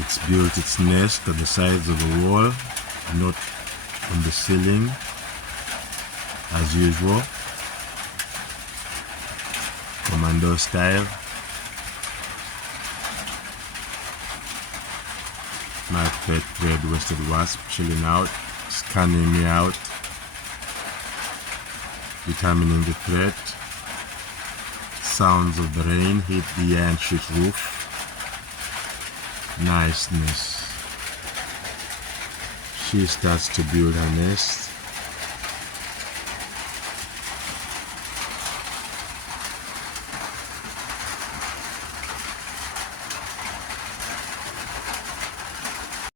It's built its nest on the sides of the wall, not on the ceiling, as usual. Commando style. My pet red-waisted wasp chilling out, scanning me out, determining the threat. Sounds of the rain hit the iron sheet roof. Niceness. She starts to build her nest.